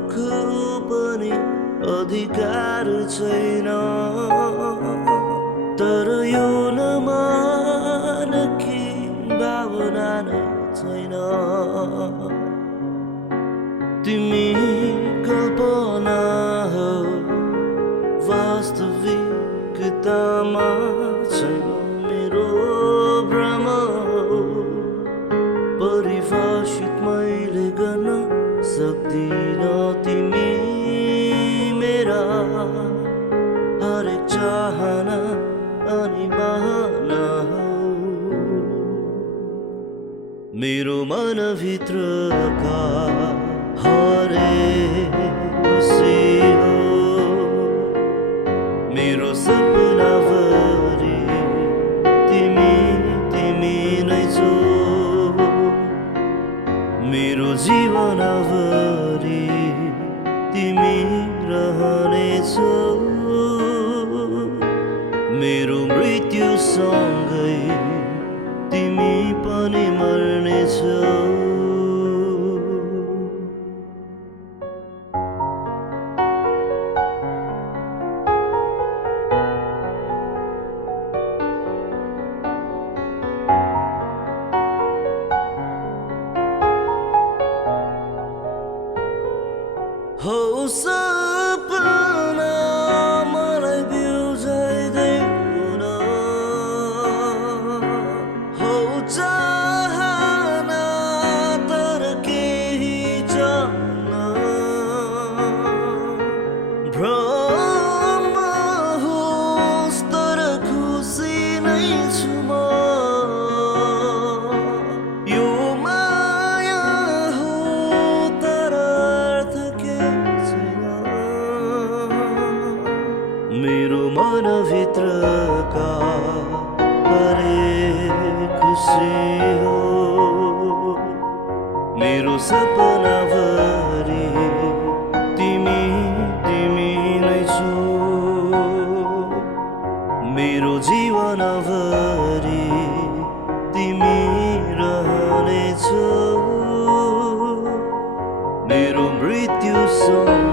दुःख पनि अधिकार छैन, तर यो नमान कि भावना नै छैन। तिमी कल्पना हो, वास्तविकतामा छैन मेरो भ्रम हो। परिभाषित मैले गर्न सक्दिन, तिमी मेरा हरेक चाहना अनि बहाना हो। मेरो मनभित्रका हरेक खुसी हो, मेरो सपनाभरि तिमी तिमी नै छौ। मेरो जीवनभरि तिमी रहनेछौ। मेरो मृत्युसँगै तिमी पनि मर्नेछौ। हो सपना मलाई बिउझाइदैन, हो चाहना तर केही जान्न। भ्रम होस् तर खुसी नै छु म। यो माया हो तर अर्थ के छैन। मेरो मनभित्रका हरेक खुसी हो, मेरो सपनाभरि तिमी तिमी नै छौ। मेरो जीवनभरि तिमी रहनेछौ। मेरो मृत्युसँग